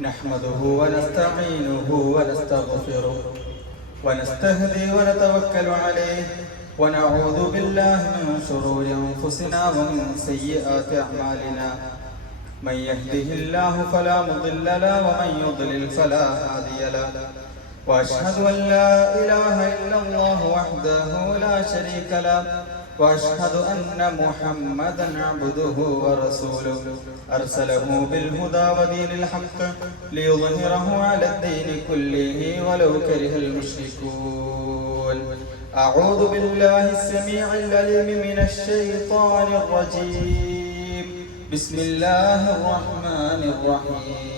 نحمده ونستعينه ونستغفره ونستهدي ونتوكل عليه ونعوذ بالله من شرور أنفسنا ومن سيئات أعمالنا. من يهده الله فلا مضل له ومن يضلل فلا هادي له. وأشهد أن لا إله إلا الله وحده لا شريك له. وأشهد أن محمدا عبده ورسوله. أرسله بالهدى ودين الحق ليظهره على الدين كله ولو كره المشركون. أعوذ بالله السميع العليم من الشيطان الرجيم. بسم الله الرحمن الرحيم.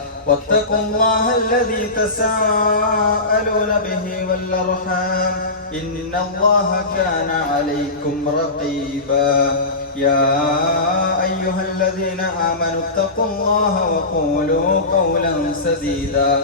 واتقوا الله الذي تساءلون به والأرحام. إن الله كان عليكم رقيبا. يا أيها الذين آمنوا اتقوا الله وقولوا قولا سديدا.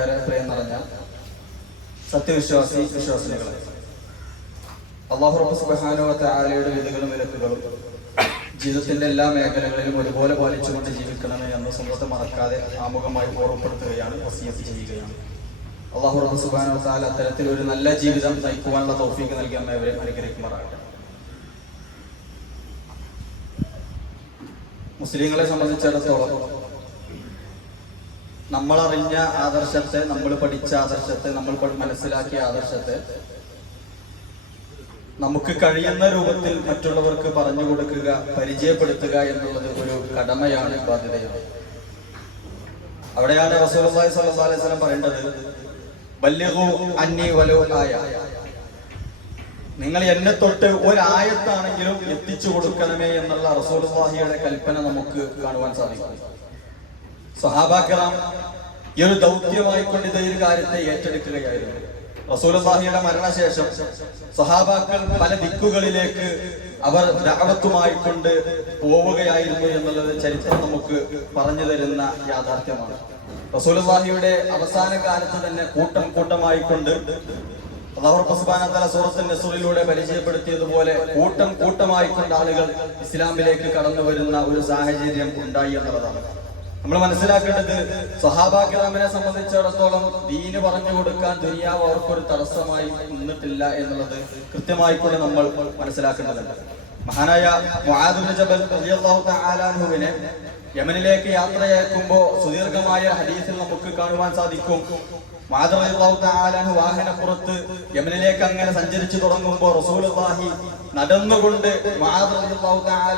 ഏറെ പ്രിയം നിറഞ്ഞ സത്യവിശ്വാസി വിശ്വാസിനികളെ. അള്ളാഹു റബ്ബ് സുബ്ഹാനഹു വ തആലയുടെ വിധികളും വിലക്കുകളും ജീവിതത്തിന്റെ എല്ലാ മേഖലകളിലും ഒരുപോലെ പാലിച്ചുകൊണ്ട് ജീവിക്കണമേ എന്ന സ്വന്തത്തെ മറക്കാതെ ആമുഖമായി ഓർമ്മപ്പെടുത്തുകയാണ് വസീയത്ത് ചെയ്യുകയാണ്. അള്ളാഹു റബ്ബ് തആല അത്തരത്തിൽ ഒരു നല്ല ജീവിതം നയിക്കുവാനുള്ള തോഫീക്ക് നൽകി അമ്മയവരെ അനുഗ്രഹിക്കുമാറാകട്ടെ. മുസ്ലിങ്ങളെ സംബന്ധിച്ചിടത്തോളം നമ്മൾ അറിഞ്ഞ ആദർശത്തെ നമ്മൾ പഠിച്ച ആദർശത്തെ നമ്മൾ മനസ്സിലാക്കിയ ആദർശത്തെ നമുക്ക് കഴിയുന്ന രൂപത്തിൽ മറ്റുള്ളവർക്ക് പറഞ്ഞു കൊടുക്കുക പരിചയപ്പെടുത്തുക എന്നുള്ളത് ഒരു കടമയാണ് ബാധ്യതയാണ് അവിടെയാണ് റസൂലുള്ളാഹി സ്വല്ലല്ലാഹു അലൈഹി വസല്ലം പറയേണ്ടത് ബല്ലിഗു അന്നി വലോ ആയ. നിങ്ങൾ എന്നെ തൊട്ട് ഒരായത്താണെങ്കിലും എത്തിച്ചു കൊടുക്കണമേ എന്നുള്ള റസൂലുള്ളാഹിയുടെ കൽപ്പന നമുക്ക് കാണുവാൻ സാധിക്കും. സഹാബാക്കറാം ഈ ഒരു ദൗത്യമായിക്കൊണ്ട് ഇതേ ഒരു കാര്യത്തെ ഏറ്റെടുക്കുകയായിരുന്നു. റസൂലുള്ളാഹിയുടെ മരണശേഷം സഹാബാക്കൾ പല ദിക്കുകളിലേക്ക് അവർ രാവത്തുമായിക്കൊണ്ട് പോവുകയായിരുന്നു എന്നുള്ളത് ചരിത്രം നമുക്ക് പറഞ്ഞു തരുന്ന യാഥാർത്ഥ്യമാണ്. റസൂലുള്ളാഹിയുടെ അവസാന കാലത്ത് തന്നെ കൂട്ടം കൂട്ടമായിക്കൊണ്ട് അള്ളാഹു സുബ്ഹാനഹു വ തആല സൂറത്തുൽ നസ്റിലൂടെ പരിചയപ്പെടുത്തിയതുപോലെ കൂട്ടം കൂട്ടമായിക്കൊണ്ട് ആളുകൾ ഇസ്ലാമിലേക്ക് കടന്നു വരുന്ന ഒരു സാഹചര്യം ഉണ്ടായി എന്നുള്ളതാണ്. നമ്മൾ മനസ്സിലാക്കേണ്ടത് സഹാബാക്കിറാമിനെ സംബന്ധിച്ചിടത്തോളം ദീന് പറഞ്ഞു കൊടുക്കാൻ ദുനിയാവ് അവർക്കൊരു തടസ്സമായി നിന്നിട്ടില്ല എന്നുള്ളത് കൃത്യമായിക്കൊണ്ട് നമ്മൾ മനസ്സിലാക്കേണ്ടതുണ്ട്. മഹാനായ മുആദ് ഇബ്നു ജബൽ റളിയല്ലാഹു തആല അൻഹുവിനെ യമനിലേക്ക് യാത്രയാക്കുമ്പോ സുദീർഘമായ ഹദീസിൽ നമുക്ക് കാണുവാൻ സാധിക്കും. മാധവ് വാഹനപ്പുറത്ത് യമനിലേക്ക് അങ്ങനെ സഞ്ചരിച്ചു തുടങ്ങുമ്പോൾ റസൂലുള്ളാഹി നടന്നുകൊണ്ട്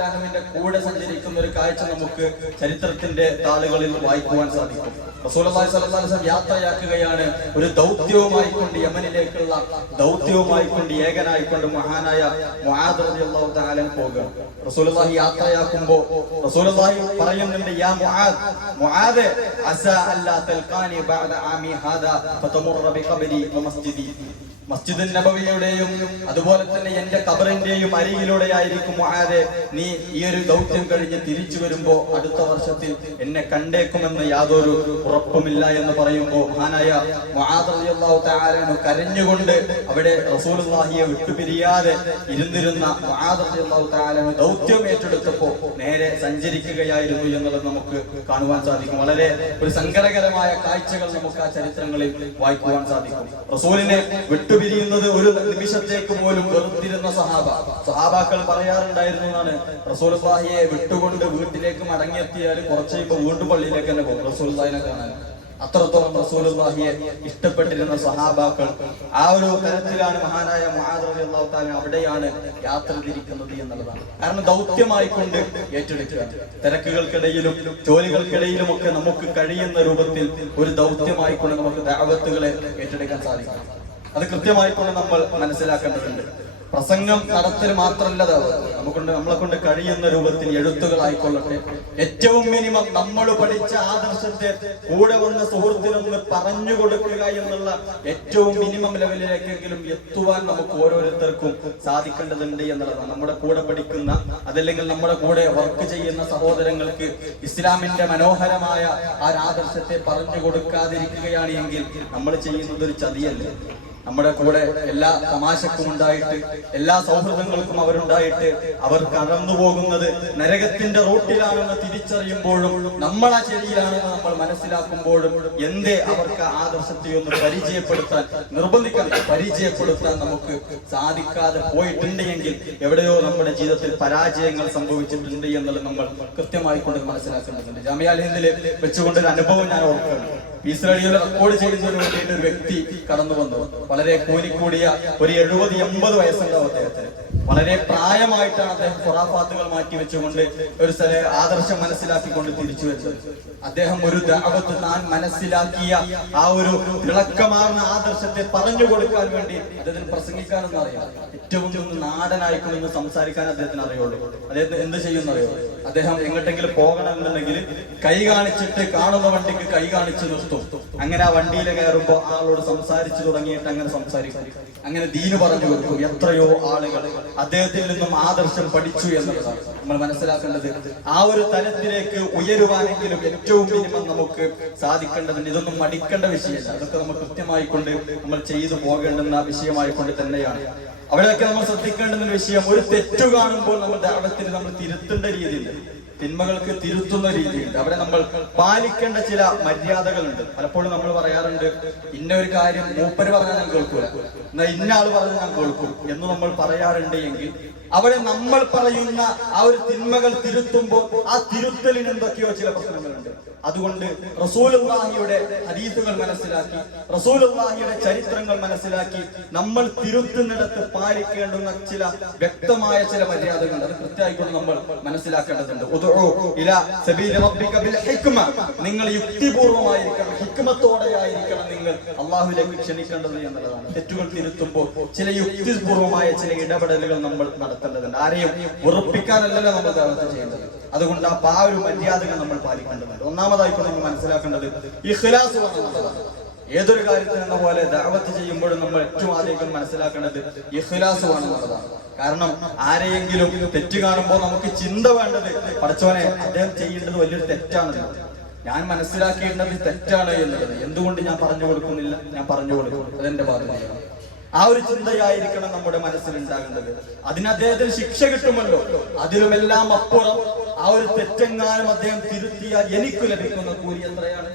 അൻഹുവിന്റെ കൂടെ സഞ്ചരിക്കുന്ന ഒരു കാഴ്ച നമുക്ക് ചരിത്രത്തിന്റെ താളുകളിൽ വായിക്കുവാൻ സാധിക്കും. വസല്ലം യാത്രയാക്കുകയാണ് ഒരു ദൗത്യവുമായി കൊണ്ട് യമനിലേക്കുള്ള ദൗത്യവുമായി കൊണ്ട് ഏകനായിക്കൊണ്ട് മഹാനായ തആല പോകുക റസൂലുള്ളാഹി യാത്രയാക്കുമ്പോൾ റസൂലുള്ളാഹി പറയുന്നുണ്ട് യാ അല്ലാ ബാദ ആമി മസ്ജിദ് നബവിയുടെയും അതുപോലെ തന്നെ എന്റെ കബറിന്റെയും അരികിലൂടെയായിരിക്കും മഹാദെ. നീ ഈ ഒരു ദൗത്യം കഴിഞ്ഞ് തിരിച്ചു വരുമ്പോ അടുത്ത വർഷത്തിൽ എന്നെ കണ്ടേക്കുമെന്ന് യാതൊരു ഉറപ്പുമില്ല എന്ന് പറയുമ്പോൾ മഹാനായ അൻഹു കരഞ്ഞുകൊണ്ട് അവിടെ റസൂൽഹിയെ വിട്ടുപിരിയാതെ ഇരുന്നിരുന്ന റളിയല്ലാഹു തആല ദൗത്യം ഏറ്റെടുത്തപ്പോ നേരെ സഞ്ചരിക്കുകയായിരുന്നു എന്നുള്ളത് നമുക്ക് കാണുവാൻ സാധിക്കും. വളരെ ഒരു സങ്കടകരമായ കാഴ്ചകൾ നമുക്ക് ആ ചരിത്രങ്ങളിൽ വായിക്കുവാൻ സാധിക്കും. റസൂലിനെ വിട്ടു പിരിയുന്നത് ഒരു നിമിഷത്തേക്ക് പോലും വെറുത്തിരുന്ന സഹാബ. സഹാബാക്കൾ പറയാറുണ്ടായിരുന്നു എന്നാണ് റസൂൽഹിയെ വിട്ടുകൊണ്ട് വീട്ടിലേക്ക് മടങ്ങിയെത്തിയാൽ കുറച്ച് ഇപ്പൊ വീണ്ടും പള്ളിയിലേക്ക് തന്നെ പോകും. റസൂൽഹിനെ കാണാൻ. അത്രത്തോളം റസൂലുള്ളാഹിയെ ഇഷ്ടപ്പെട്ടിരുന്ന സഹാബാക്കൾ ആ ഒരു തരത്തിലാണ് മഹാനായ തആല അവിടെയാണ് യാത്ര തിരിക്കുന്നത് എന്നുള്ളതാണ്. കാരണം ദൗത്യമായിക്കൊണ്ട് ഏറ്റെടുക്കുക. തിരക്കുകൾക്കിടയിലും ജോലികൾക്കിടയിലും ഒക്കെ നമുക്ക് കഴിയുന്ന രൂപത്തിൽ ഒരു ദൗത്യമായിക്കൊണ്ട് നമുക്ക് ദേവത്തുകളെ ഏറ്റെടുക്കാൻ സാധിക്കും. അത് കൃത്യമായിക്കൊണ്ട് നമ്മൾ മനസ്സിലാക്കേണ്ടതുണ്ട്. പ്രസംഗം നടത്തൽ മാത്രമല്ല. നമുക്കൊണ്ട് നമ്മളെ കൊണ്ട് കഴിയുന്ന രൂപത്തിൽ എഴുത്തുകളായിക്കൊള്ളട്ടെ. ഏറ്റവും മിനിമം നമ്മൾ പഠിച്ച ആദർശത്തെ കൂടെ വന്ന സുഹൃത്തിനൊന്ന് പറഞ്ഞു കൊടുക്കുക എന്നുള്ള ഏറ്റവും മിനിമം ലെവലിലേക്കെങ്കിലും എത്തുവാൻ നമുക്ക് ഓരോരുത്തർക്കും സാധിക്കേണ്ടതുണ്ട് എന്നുള്ളതാണ്. നമ്മുടെ കൂടെ പഠിക്കുന്ന അതല്ലെങ്കിൽ നമ്മുടെ കൂടെ വർക്ക് ചെയ്യുന്ന സഹോദരങ്ങൾക്ക് ഇസ്ലാമിന്റെ മനോഹരമായ ആ ആദർശത്തെ പറഞ്ഞു കൊടുക്കാതിരിക്കുകയാണ് എങ്കിൽ നമ്മൾ ചെയ്യുന്നത് ഒരു ചതിയല്ലേ? നമ്മുടെ കൂടെ എല്ലാ തമാശക്കും ഉണ്ടായിട്ട് എല്ലാ സൗഹൃദങ്ങൾക്കും അവരുണ്ടായിട്ട് അവർ കടന്നു പോകുന്നത് നരകത്തിന്റെ റോട്ടിലാണെന്ന് തിരിച്ചറിയുമ്പോഴും നമ്മൾ ആ ശരിയിലാണെന്ന് നമ്മൾ മനസ്സിലാക്കുമ്പോഴും എന്തേ അവർക്ക് ആദർശത്തെ ഒന്ന് പരിചയപ്പെടുത്താൻ നിർബന്ധിക്കാൻ പരിചയപ്പെടുത്താൻ നമുക്ക് സാധിക്കാതെ പോയിട്ടുണ്ട് എങ്കിൽ എവിടെയോ നമ്മുടെ ജീവിതത്തിൽ പരാജയങ്ങൾ സംഭവിച്ചിട്ടുണ്ട് എന്നുള്ളത് നമ്മൾ കൃത്യമായി കൊണ്ട് മനസ്സിലാക്കേണ്ടതുണ്ട്. ജാമ്യാലിഹിന്ദിൽ വെച്ചുകൊണ്ട് ഒരു അനുഭവം ഞാൻ ഓർക്കുകയാണ്. റേഡിയോയിൽ റെക്കോർഡ് വേണ്ടിയിട്ട് ഒരു വ്യക്തി കടന്നു വന്നു. വളരെ കൂലിക്കൂടിയ ഒരു എഴുപത് എൺപത് വയസ്സുണ്ടാവും അദ്ദേഹത്തിന്. വളരെ പ്രായമായിട്ടാണ് അദ്ദേഹം ഖുറാഫാത്തുകൾ മാറ്റി വെച്ചുകൊണ്ട് ഒരു സ്ഥല ആദർശം മനസ്സിലാക്കിക്കൊണ്ട് തിരിച്ചു വെച്ചത് അദ്ദേഹം ഒരു ദഅവത്ത് താൻ മനസ്സിലാക്കിയ ആ ഒരു തിളക്കമാർന്ന ആദർശത്തെ പറഞ്ഞു കൊടുക്കാൻ വേണ്ടി അദ്ദേഹത്തിന് പ്രസംഗിക്കാനൊന്നും അറിയാം. ഏറ്റവും ഒന്ന് നാടനായിക്കൊണ്ടെന്ന് സംസാരിക്കാൻ അദ്ദേഹത്തിന് അറിയുള്ളൂ. അദ്ദേഹത്തിന് എന്ത് ചെയ്യുന്നറിയോ? അദ്ദേഹം എങ്ങോട്ടെങ്കിലും പോകണമെന്നുണ്ടെങ്കിൽ കൈ കാണിച്ചിട്ട് കാണുന്ന വണ്ടിക്ക് കൈ കാണിച്ചു നിർത്തും. അങ്ങനെ ആ വണ്ടിയിൽ കയറുമ്പോ ആളോട് സംസാരിച്ചു തുടങ്ങിയിട്ട് അങ്ങനെ സംസാരിക്കും. അങ്ങനെ ദീന് പറഞ്ഞു കൊടുക്കും എത്രയോ ആളുകൾ അദ്ദേഹത്തിൽ നിന്നും ആദർശം പഠിച്ചു എന്നുള്ളതാണ്. നമ്മൾ മനസ്സിലാക്കേണ്ടത് ആ ഒരു തലത്തിലേക്ക് ഉയരുവാനെങ്കിലും ഏറ്റവും മിനിമം നമുക്ക് സാധിക്കേണ്ടതുണ്ട്. ഇതൊന്നും മടിക്കേണ്ട വിഷയമല്ല. അതൊക്കെ നമ്മൾ കൃത്യമായി കൊണ്ട് നമ്മൾ ചെയ്തു പോകേണ്ടുന്ന വിഷയമായി കൊണ്ട് തന്നെയാണ്. അവിടെയൊക്കെ നമ്മൾ ശ്രദ്ധിക്കേണ്ടുന്ന വിഷയം ഒരു തെറ്റു കാണുമ്പോൾ നമ്മൾ ദാവത്തിന് നമ്മൾ തിരുത്തേണ്ട രീതിയുണ്ട്. തിന്മകൾക്ക് തിരുത്തുന്ന രീതിയുണ്ട്. അവരെ നമ്മൾ പാലിക്കേണ്ട ചില മര്യാദകളുണ്ട്. പലപ്പോഴും നമ്മൾ പറയാറുണ്ട് ഇന്ന ഒരു കാര്യം മൂപ്പര് പറഞ്ഞാൽ ഞാൻ കേൾക്കൂല. എന്നാ ഇന്ന ആൾ പറഞ്ഞാൽ ഞാൻ കേൾക്കും. എന്ന് നമ്മൾ പറയാറുണ്ട് എങ്കിൽ അവിടെ നമ്മൾ പറയുന്ന ആ ഒരു തിന്മകൾ തിരുത്തുമ്പോൾ ആ തിരുത്തലിന് എന്തൊക്കെയോ ചില പ്രശ്നങ്ങളുണ്ട്. അതുകൊണ്ട് റസൂലുള്ളാഹിയുടെ ഹദീസുകൾ മനസ്സിലാക്കി റസൂലുള്ളാഹിയുടെ ചരിത്രങ്ങൾ മനസ്സിലാക്കി നമ്മൾ തിരുത്തുന്നിടത്ത് പാലിക്കേണ്ടുന്ന ചില വ്യക്തമായ ചില മര്യാദകൾ അത് കൃത്യമായിക്കൊണ്ട് നമ്മൾ മനസ്സിലാക്കേണ്ടതുണ്ട്. നിങ്ങൾ യുക്തിപൂർവമായിരിക്കണം ഹിക്മത്തോടെയായിരിക്കണം നിങ്ങൾ അള്ളാഹുലേക്ക് ക്ഷണിക്കേണ്ടത് എന്നുള്ളതാണ്. തെറ്റുകൾ തിരുത്തുമ്പോൾ ചില യുക്തിപൂർവമായ ചില ഇടപെടലുകൾ നമ്മൾ നടത്തേണ്ടതുണ്ട്. ആരെയും ഉറപ്പിക്കാനല്ലല്ലോ നമ്മൾ ചെയ്യുന്നത്. അതുകൊണ്ട് ആ ഒരു മര്യാദകൾ നമ്മൾ പാലിക്കേണ്ടതുണ്ട്. ഒന്നാമതായിട്ട് നമ്മൾ മനസ്സിലാക്കേണ്ടത്. ഇഖ്ലാസ് എന്നുള്ളതാണ് ഏതൊരു കാര്യത്തിന് എന്ന പോലെ ദാവത്ത് ചെയ്യുമ്പോഴും നമ്മൾ ഏറ്റവും ആദ്യം മനസ്സിലാക്കേണ്ടത് ഇഖ്ലാസ് എന്നുള്ളതാണ് കാരണം ആരെയെങ്കിലും തെറ്റ് കാണുമ്പോൾ നമുക്ക് ചിന്ത വേണ്ടത് പഠിച്ചവനെ അദ്ദേഹം ചെയ്യേണ്ടത് വലിയൊരു തെറ്റാണ്. ഞാൻ മനസ്സിലാക്കേണ്ടത് തെറ്റാണ് എന്നുള്ളത്. എന്തുകൊണ്ട് ഞാൻ പറഞ്ഞു കൊടുക്കുന്നില്ല? ഞാൻ പറഞ്ഞു കൊടുക്കും. അതെന്റെ ബാധ്യതയാണ് ആ ഒരു ചിന്തയായിരിക്കണം നമ്മുടെ മനസ്സിൽ ഉണ്ടാകേണ്ടത് അതിന് അദ്ദേഹത്തിന് ശിക്ഷ കിട്ടുമല്ലോ. അതിലുമെല്ലാം അപ്പുറം ആ ഒരു തെറ്റെങ്ങാനും അദ്ദേഹം തിരുത്തിയാൽ എനിക്ക് ലഭിക്കുന്ന കൂലി എത്രയാണ്?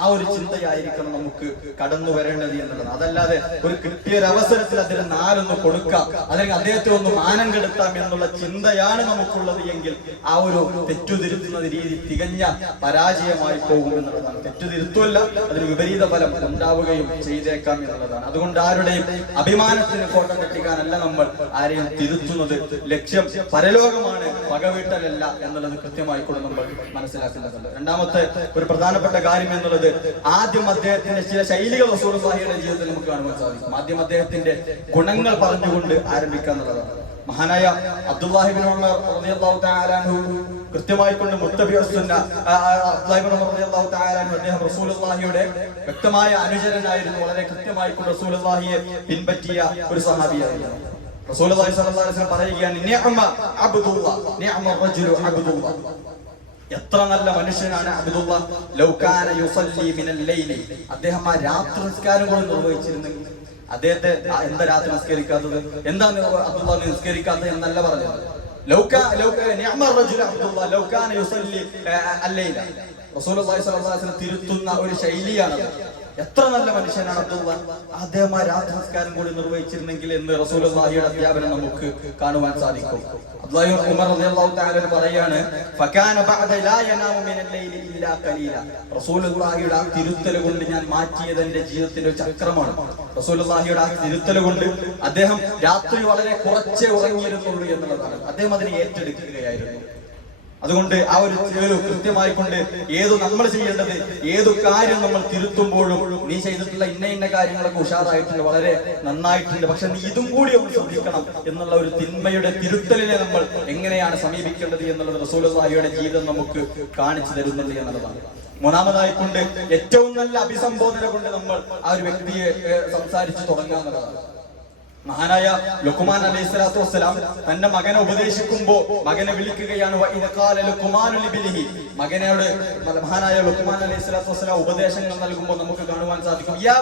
ആ ഒരു ചിന്തയായിരിക്കണം നമുക്ക് കടന്നു വരേണ്ടത് എന്നുള്ളത്. അതല്ലാതെ ഒരു കിട്ടിയ ഒരു അവസരത്തിൽ അദ്ദേഹം നാലൊന്ന് കൊടുക്കാം അല്ലെങ്കിൽ അദ്ദേഹത്തെ ഒന്ന് മാനം കെടുത്താം എന്നുള്ള ചിന്തയാണ് നമുക്കുള്ളത് എങ്കിൽ ആ ഒരു തെറ്റുതിരുത്തുന്ന രീതി തികഞ്ഞ പരാജയമായി പോകും എന്നുള്ളതാണ്. തെറ്റുതിരുത്തുമല്ല അതിന് വിപരീത ഫലം ഉണ്ടാവുകയും ചെയ്തേക്കാം എന്നുള്ളതാണ്. അതുകൊണ്ട് ആരുടെയും അഭിമാനത്തിന് കോട്ടം കെട്ടിക്കാനല്ല നമ്മൾ ആരെയും തിരുത്തുന്നത്. ലക്ഷ്യം പരലോകമാണ് പകവീട്ടലല്ല എന്നുള്ളത് കൃത്യമായി നമ്മൾ മനസ്സിലാക്കേണ്ടതുണ്ട്. രണ്ടാമത്തെ ഒരു പ്രധാനപ്പെട്ട കാര്യം എന്നുള്ളത് ആദ്യം അദ്ദേഹത്തിന്റെ ചില ശൈലികൾ സാഹിയുടെ ജീവിതത്തിൽ നമുക്ക് കാണുവാൻ സാധിക്കും. ആദ്യം അദ്ദേഹത്തിന്റെ ഗുണങ്ങൾ പറഞ്ഞുകൊണ്ട് ആരംഭിക്കുക എന്നുള്ളതാണ്. മഹാനായ അബ്ദുല്ലാഹിബിൻ ഉമർ റളിയല്ലാഹു തആല അൻഹു കൃത്യമായി കൊണ്ട് തആല അൻഹു അദ്ദേഹം റസൂലുള്ളാഹിയുടെ വ്യക്തമായ അനുചരനായിരുന്നു. വളരെ കൃത്യമായി കൊണ്ട് റസൂലുള്ളാഹിയെ പിൻപറ്റിയ ഒരു സഹാബിയായിരുന്നു. റസൂലുള്ളാഹി സ്വല്ലല്ലാഹു അലൈഹി വസല്ലം പറയുകയാണ് എത്ര നല്ല മനുഷ്യനാണ് അബ്ദുള്ള. ലൗകാന യുസല്ലി മിനൽ ലൈലി. അദ്ദേഹം ആ രാത്രി നിസ്കാരം കൂടെ നിർവഹിച്ചിരുന്നെങ്കിൽ അദ്ദേഹത്തെ എന്താ രാത്രി നിസ്കരിക്കാത്തത്? എന്താണ് അബ്ദുള്ള നിസ്കരിക്കാത്തത് എന്നല്ല പറഞ്ഞത്. ലൗകാ ലൗക നിഅമർ റജുല അബ്ദുള്ള ലൗകാന യുസല്ലി അല്ലൈല റസൂലുള്ളാഹി സ്വല്ലല്ലാഹു അലൈഹി വസല്ലം തിരുത്തുന്ന ഒരു ശൈലിയാണ് എത്ര നല്ല മനുഷ്യനാണ് അബ്ദുള്ള? അദ്ദേഹം ആ രാത്രി നമസ്കാരം കൂടി നിർവഹിച്ചിരുന്നെങ്കിൽ എന്ന് റസൂലുള്ളാഹിയുടെ അധ്യാപനം നമുക്ക് കാണുവാൻ സാധിക്കും. അബ്ദുല്ലാഹി ഉമർ റളിയല്ലാഹു തആല പറയാണ് ഫകാന ബഅദ ലാ യനാമു മിനൽ ലൈലി ഇല്ലാ ഖലീല. റസൂലുള്ളാഹിയുടെ ആ തിരുത്തൽ കൊണ്ട് ഞാൻ മാറ്റിയത് എന്റെ ജീവിതത്തിന്റെ ചക്രമാണ്. റസൂലുള്ളാഹിയുടെ ആ തിരുത്തൽ കൊണ്ട് അദ്ദേഹം രാത്രി വളരെ കുറച്ചേ ഉറങ്ങിയിരുന്നുള്ളൂ എന്നുള്ളതാണ്. അദ്ദേഹം അതിനെ ഏറ്റെടുക്കുകയായിരുന്നു. അതുകൊണ്ട് ആ ഒരു ഒരു കൃത്യമായിക്കൊണ്ട് ഏതു നമ്മൾ ചെയ്യേണ്ടത് ഏതു കാര്യം നമ്മൾ തിരുത്തുമ്പോഴും നീ ചെയ്തിട്ടുള്ള ഇന്ന ഇന്ന കാര്യങ്ങളൊക്കെ ഉഷാറായിട്ടുണ്ട് വളരെ നന്നായിട്ടുണ്ട്. പക്ഷെ നീ ഇതും കൂടി ഒന്ന് ശ്രദ്ധിക്കണം എന്നുള്ള ഒരു തിന്മയുടെ തിരുത്തലിനെ നമ്മൾ എങ്ങനെയാണ് സമീപിക്കേണ്ടത് എന്നുള്ളത് റസൂലുള്ളാഹിയുടെ ജീവിതം നമുക്ക് കാണിച്ചു തരുന്നുണ്ട് എന്നുള്ളതാണ്. മൂന്നാമതായി കൊണ്ട് ഏറ്റവും നല്ല അഭിസംബോധന കൊണ്ട് നമ്മൾ ആ ഒരു വ്യക്തിയെ സംസാരിച്ചു തുടങ്ങുക മഹാനായ ലുക്കുമാൻ അലൈഹി സ്വലാത്തു വസ്സലാം തന്റെ മകനെ ഉപദേശിക്കുമ്പോ മകനെ വിളിക്കുകയാണ്. മകനോട് മഹാനായ ലുക്കുമാൻ അലൈഹി സ്വലാത്തു വസ്സലാം ഉപദേശങ്ങൾ നൽകുമ്പോൾ നമുക്ക് കാണുവാൻ സാധിക്കും യാ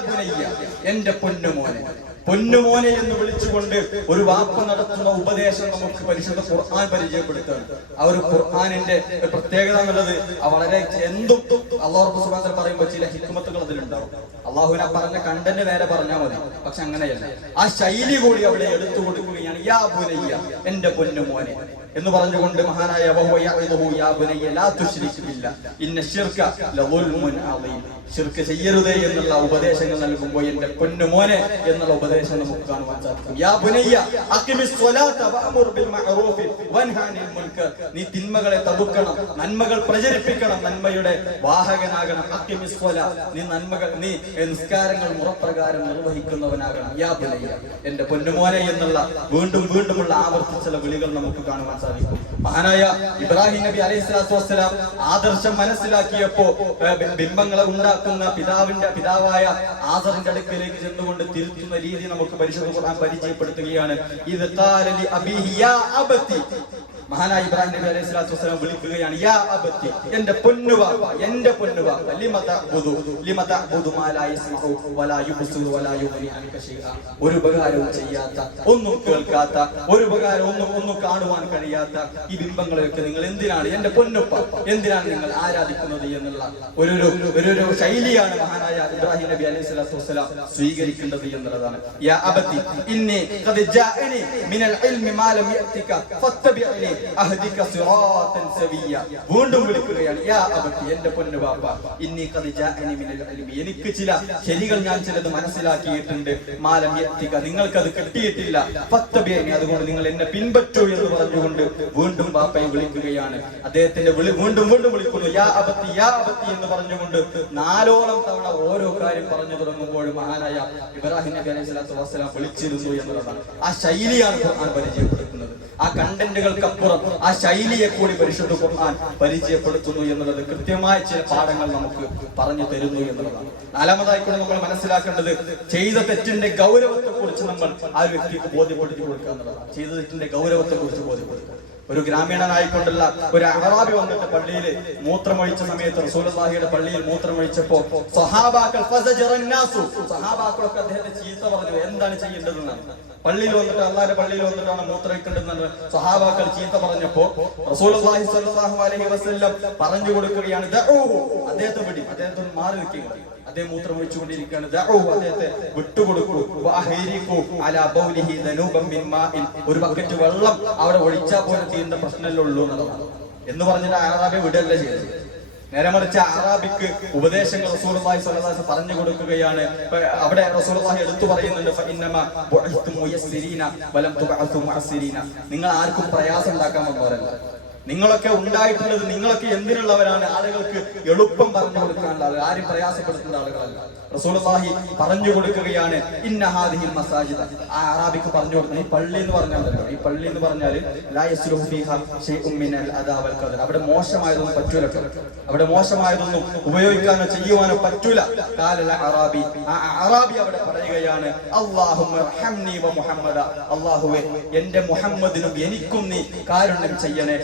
എന്റെ പൊന്നുമോനെ. പൊന്നുമോനെ എന്ന് വിളിച്ചുകൊണ്ട് ഒരു വാക്ക് നടത്തുന്ന ഉപദേശം നമുക്ക് പരിശുദ്ധ ഖുർആൻ പരിചയപ്പെടുത്തുകയാണ്. ആ ഒരു ഖുർആാനിന്റെ പ്രത്യേകത എന്നുള്ളത് വളരെ എന്തും അള്ളാഹു സുബാൻ പറയുമ്പോൾ ചില ഹിക്മത്തുകൾ അതിലുണ്ടാവും. അള്ളാഹുവിനെ പറഞ്ഞ കണ്ടന്റ് നേരെ പറഞ്ഞാൽ മതി. പക്ഷെ അങ്ങനെയല്ല. ആ ശൈലി കൂടി അവിടെ എടുത്തു കൊടുക്കുകയാണ് യാ ബുനയ്യ എന്റെ പൊന്നു മോനെ. എന്ന് പറഞ്ഞുകൊണ്ട് മഹാനായ ശിർക്ക് ചെയ്യരുതേ എന്നുള്ള ഉപദേശങ്ങൾ നൽകുമ്പോൾ എന്റെ പൊന്നു മോനെ എന്നുള്ള ഉപദേശം നമുക്ക് കാണുവാൻ സാധിക്കും. നീ തിന്മകളെ തടുക്കണം നന്മകൾ പ്രചരിപ്പിക്കണം നന്മയുടെ വാഹകനാകണം. നീ നന്മകൾ നീ നിസ്കാരങ്ങൾ മുറപ്രകാരം നിർവഹിക്കുന്നവനാകണം. യാ എന്റെ പൊന്നുമോനെ എന്നുള്ള വീണ്ടും വീണ്ടുമുള്ള ആവർത്തിച്ചുള്ള വിളികൾ നമുക്ക് കാണുവാൻ സാധിക്കും. മഹാനായ ഇബ്രാഹിം നബി അലൈഹി സ്വലാത്തു വസ്സലാം ആദർശം മനസ്സിലാക്കിയപ്പോ ബിംബങ്ങളെ ഉണ്ടാക്കുന്ന പിതാവിന്റെ പിതാവായ ആദറിന്റെ അടുക്കലേക്ക് ചെന്നുകൊണ്ട് തിരുത്തുന്ന രീതി നമുക്ക് ഖുർആൻ പരിചയപ്പെടുത്തുകയാണ്. ഇത് മഹാനായ ഇബ്രാഹിം നബി അലൈഹി സ്വലാത്തു വസ്സലാം വിളിക്കുകയാണ് യാ അബത്തി എന്റെ പൊന്നുവാപ്പ എന്റെ പൊന്നുവാപ്പ ലിമത ബുദു ലിമത ബുദു മാ ലാ യസ്മഉ വലാ യുബ്സിറു വലാ യുഗ്നി അൻക ശൈഅ ഒരു ഉപകാരവും ചെയ്യാത്ത ഒന്നും കേൾക്കാത്ത ഒരു ഉപകാരം ഒന്നും ഒന്നും കാണുവാൻ കഴിയാത്ത ഈ ബിംബങ്ങളെയൊക്കെ നിങ്ങൾ എന്തിനാണ് എന്റെ പൊന്നുപ്പ എന്തിനാണ് നിങ്ങൾ ആരാധിക്കുന്നത്? എന്നുള്ള ഒരു ഒരു ശൈലിയാണ് മഹാനായ ഇബ്രാഹിം നബി അലൈഹി സ്വലാത്തു വസ്സലാം സ്വീകരിക്കേണ്ടത് എന്നുള്ളതാണ്. യാ അബത്തി ഇന്നി ഖദ് ജാഅനി മിനൽ ഇൽമി മാ ലം യഅതിക ഫത്തബിഅനി അഹ്ദിക വീണ്ടും വിളിക്കുകയാണ് യാ എന്റെ ബാപ്പ ഇന്നി മിനൽ എനിക്ക് ചില ശരികൾ ഞാൻ ചിലത് മനസ്സിലാക്കിയിട്ടുണ്ട്. മാലം എത്തിക്ക നിങ്ങൾക്ക് അത് കിട്ടിയിട്ടില്ല ഫത്തബിഅനി അതുകൊണ്ട് നിങ്ങൾ എന്നെ പിൻപറ്റൂ എന്ന് പറഞ്ഞുകൊണ്ട് വീണ്ടും ബാപ്പയെ വിളിക്കുകയാണ്. അദ്ദേഹത്തിന്റെ വിളി വീണ്ടും വീണ്ടും വിളിക്കുന്നു യാ അബത്തി യാ അബത്തി എന്ന് പറഞ്ഞുകൊണ്ട് നാലോളം തവണ ഓരോ കാര്യം പറഞ്ഞു തുടങ്ങുമ്പോഴും മഹാനായ ഇബ്രാഹിം നബി അലൈഹി സ്വലാത്തു വസ്സലാം വിളിച്ചിരുന്നു എന്നുള്ളതാണ്. ആ ശൈലിയാണ് ഖുർആൻ പരിചയപ്പെടുത്തുന്നത്. ആ കണ്ടന്റുകൾക്കപ്പുറം ആ ശൈലിയെ കൂടി പരിശുദ്ധ ഖുർആൻ പരിചയപ്പെടുത്തുന്നു എന്നുള്ളത് കൃത്യമായ ചില പാഠങ്ങൾ നമുക്ക് പറഞ്ഞു തരുന്നു എന്നുള്ളതാണ്. നാലാമതായി കൂടെ നമ്മൾ മനസ്സിലാക്കേണ്ടത് ചെയ്ത തെറ്റിന്റെ ഗൗരവത്തെ കുറിച്ച് നമ്മൾ ആ വ്യക്തിക്ക് ബോധ്യപ്പെടുത്തി കൊടുക്കുക എന്നുള്ളതാണ്. ചെയ്ത തെറ്റിന്റെ ഗൗരവത്തെ കുറിച്ച് ബോധ്യപ്പെടുത്തുക. ഒരു ഗ്രാമീണനായിക്കൊണ്ടുള്ള ഒരു അറാബി വന്നിട്ട് പള്ളിയിൽ മൂത്രമൊഴിച്ച സമയത്ത് റസൂലസാഹിയുടെ പള്ളിയിൽ മൂത്രമൊഴിച്ചപ്പോ സഹാബാക്കൾ സഹാബാക്കളൊക്കെ അദ്ദേഹത്തെ ചീത്ത പറഞ്ഞു എന്താണ് ചെയ്യേണ്ടതെന്നാണ്. പള്ളിയിൽ വന്നിട്ട് അള്ളാന്റെ പള്ളിയിൽ വന്നിട്ടാണ് മൂത്രമൊഴിക്കേണ്ടതെന്ന് സഹാബാക്കൾ ചീത്ത പറഞ്ഞപ്പോ സ്വല്ലല്ലാഹു അലൈഹി വസല്ലം പറഞ്ഞു കൊടുക്കുകയാണ് അദ്ദേഹത്തെ വിടി അദ്ദേഹത്തെ ഒന്ന് മാറി നിൽക്കുക. അദ്ദേഹം മൂത്രം ഒഴിച്ചുകൊണ്ടിരിക്കുകയാണ് അദ്ദേഹത്തെ വിട്ടുകൊടുക്കൂ. ഒരു ബക്കറ്റ് വെള്ളം അവിടെ ഒഴിച്ചാൽ പോലും തീരുന്ന പ്രശ്നമല്ലേ ഉള്ളൂ എന്ന് പറഞ്ഞിട്ട് ആറാബെ വിടല്ല ചെയ്തത്. നേരെ മറിച്ച് അറാബിക്ക് ഉപദേശങ്ങൾ അലൈഹി വസല്ലം പറഞ്ഞു കൊടുക്കുകയാണ്. അവിടെ റസൂലുള്ളാഹി എടുത്തു പറയുന്നുണ്ട് നിങ്ങൾ ആർക്കും പ്രയാസം ഉണ്ടാക്കാൻ വന്നവരല്ല. നിങ്ങളൊക്കെ ഉണ്ടായിട്ടുള്ളത് നിങ്ങളൊക്കെ എന്തിനുള്ളവരാണ്? ആളുകൾക്ക് എളുപ്പം പറഞ്ഞു കൊടുക്കാനുള്ള ആളുകൾ. ആരും പ്രയാസപ്പെടുത്തുന്ന ആളുകളല്ല. റസൂലുള്ളാഹി പറഞ്ഞു കൊടുക്കുകയാണ് ഇന്നഹാദിഹിൽ മസാജിദ്. ആ അറാബിക്ക് പറഞ്ഞു കൊടുക്കുന്നത് ഈ പള്ളി എന്ന് പറഞ്ഞാൽ ഈ പള്ളി എന്ന് പറഞ്ഞാൽ അവിടെ മോശമായതൊന്നും പറ്റൂല. അവിടെ മോശമായതൊന്നും ഉപയോഗിക്കാനോ ചെയ്യുവാനോ പറ്റൂല. കാലല അറാബി. ആ അറാബി അവിടെ പറയുകയാണ് വ മുഹമ്മദ. അല്ലാഹുവേ എന്റെ മുഹമ്മദിനും എനിക്കും നീ കാരുണ്യം ചെയ്യണേ.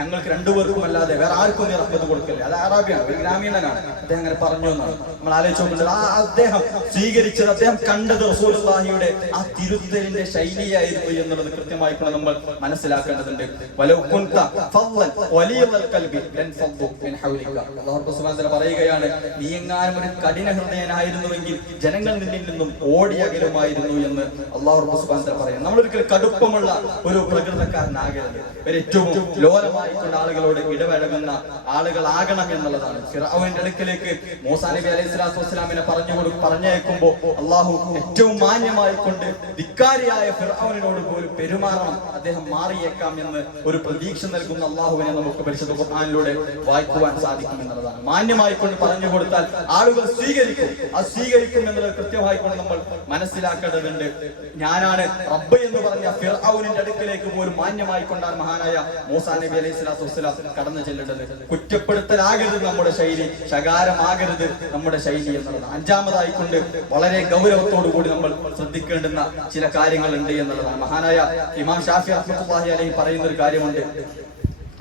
ഞങ്ങൾക്ക് രണ്ടുപേർക്കും അല്ലാതെ വേറെ ആർക്കും നീ റഹ്മത്ത് കൊടുക്കില്ല? അത് അറാബിയാണ് ഒരു ഗ്രാമീണനാണ്. അദ്ദേഹം അങ്ങനെ പറഞ്ഞു എന്നാണ്. നമ്മൾ ആലോചിച്ചുകൊണ്ടത് ആ അദ്ദേഹം സ്വീകരിച്ചത് അദ്ദേഹം കണ്ടത് റസൂലുള്ളാഹിയുടെ ആ തിരുത്തലിന്റെ ശൈലിയായിരുന്നു എന്നുള്ളത് കൃത്യമായി നമ്മൾ മനസ്സിലാക്കേണ്ടതുണ്ട്. പറയുകയാണ് നീ എങ്ങാനും ഒരു കഠിന ഹൃദയനായിരുന്നുവെങ്കിൽ ജനങ്ങൾ നിന്നിൽ നിന്നും ഓടിയകലുമായിരുന്നു എന്ന് അള്ളാഹു സുബ്ഹാനഹു വതആല പറയുന്നു. നമ്മൾ ഒരിക്കലും കടുപ്പമുള്ള ഒരു പ്രകൃതക്കാരനാകരുത് ഒരു ഏറ്റവും ലോലമായിട്ടുള്ള ആളുകളോട് ഇടപഴകുന്ന ആളുകളാകണം എന്നുള്ളതാണ്. ഫിറാവുവിന്റെ അടുക്കിലേക്ക് മൂസാ നബി അലൈഹി സ്വലാത്തു വസ്സലാമിനെ പറഞ്ഞു കൊടു പറഞ്ഞയക്കുമ്പോ അള്ളാഹു ഏറ്റവും മാന്യമായി കൊണ്ട് ധിക്കാരിയായ ഫിറൌനിനോട് പോലും പെരുമാറണം. അദ്ദേഹം മാറിയേക്കാം എന്ന് ഒരു പ്രതീക്ഷ നൽകുന്ന അള്ളാഹുവിനെ നമുക്ക് പരിശുദ്ധ ഖുർആനിലൂടെ വായിക്കുവാൻ സാധിക്കും എന്നുള്ളതാണ്. മാന്യമായി കൊണ്ട് പറഞ്ഞു കൊടുത്താൽ ആളുകൾ സ്വീകരിക്കും. ആ സ്വീകരിക്കും എന്നുള്ളത് കൃത്യമായിക്കൊണ്ട് നമ്മൾ മനസ്സിലാക്കേണ്ടതുണ്ട്. ഞാനാണ് റബ്ബ് എന്ന് പറഞ്ഞ ഫിറൌനിന്റെ അടുക്കലേക്ക് പോലും മാന്യമായി കൊണ്ടാണ് മഹാനായ മൂസാ നബി അലൈഹി സ്വലാത്തു വസ്സലാം കടന്നു ചെല്ലേണ്ടത്. കുറ്റപ്പെടുത്തലാകരുത് നമ്മുടെ ശൈലി ശകാരമാകരുത് നമ്മുടെ ശൈലി എന്നുള്ളത് അഞ്ചാമതായി കൊണ്ട് വളരെ ഗൗരവത്തോടു കൂടി നമ്മൾ ശ്രദ്ധിക്കേണ്ടുന്ന ചില കാര്യങ്ങളുണ്ട് എന്നുള്ളതാണ്. മഹാനായ ഇമാം ഷാഫി അഹമ്മദ് അലൈഹി പറയുന്ന ഒരു കാര്യമുണ്ട്.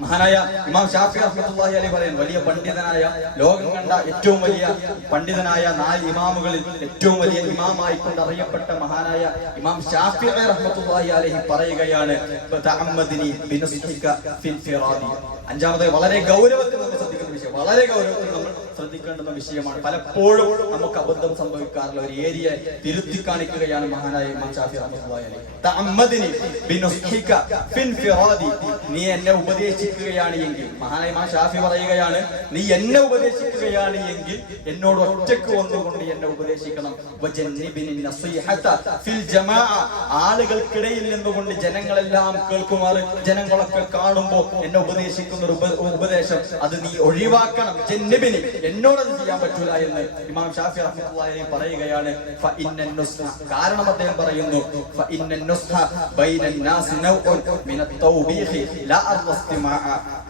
മഹാനായ ഇമാം ഷാഫി റഹ്മത്തുള്ളാഹി അലി പറയുന്നു വലിയ പണ്ഡിതനായ ലോകം കണ്ട ഏറ്റവും വലിയ പണ്ഡിതനായ നാല് ഇമാമുകളിൽ ഏറ്റവും വലിയ ഇമാമായി കൊണ്ട് അറിയപ്പെട്ട മഹാനായ ഇമാം ഷാഫി റഹ്മത്തുള്ളാഹി അലഹി പറയുകയാണ് അഞ്ചാമത് വളരെ ഗൗരവത്തിൽ നമ്മൾ ശ്രദ്ധിക്കുന്ന വിഷയം വളരെ ഗൗരവത്തിൽ ശ്രദ്ധിക്കേണ്ടുന്ന വിഷയമാണ്. പലപ്പോഴും നമുക്ക് അബദ്ധം സംഭവിക്കാറുള്ള ഒരു ഏരിയ തിരുത്തി കാണിക്കുകയാണ് മഹാനായ നീ എന്നെ ഉപദേശിക്കുകയാണ് എങ്കിൽ മഹാനായ ഷാഫി പറയുകയാണ് നീ എന്നെ ഉപദേശിക്കുകയാണ് എങ്കിൽ എന്നോട് ഒറ്റയ്ക്ക് വന്നുകൊണ്ട് എന്നെ ഉപദേശിക്കണം. ആളുകൾക്കിടയിൽ നിന്നുകൊണ്ട് ജനങ്ങളെല്ലാം കേൾക്കുമാറ് ജനങ്ങളൊക്കെ കാണുമ്പോൾ എന്നെ ഉപദേശിക്കുന്ന ഒരു ഉപദേശം അത് നീ ഒഴിവാക്കണം. ജന്നിബിനി എന്നോട് അത് ചെയ്യാൻ പറ്റൂല എന്ന് ഇമാം ഷാഫി അഹമ്മദ് പറയുകയാണ് കാരണം അദ്ദേഹം പറയുന്നു.